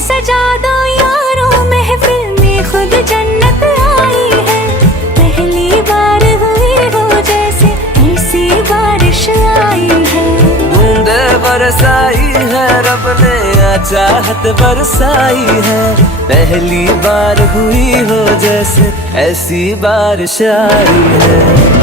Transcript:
सजा दो यारों, महफिल में खुद जन्नत आई है। पहली बार हुई हो जैसे ऐसी बारिश आई है। बूंदे बरसाई है रब ने, चाहत बरसाई है। पहली बार हुई हो जैसे ऐसी बारिश आई है।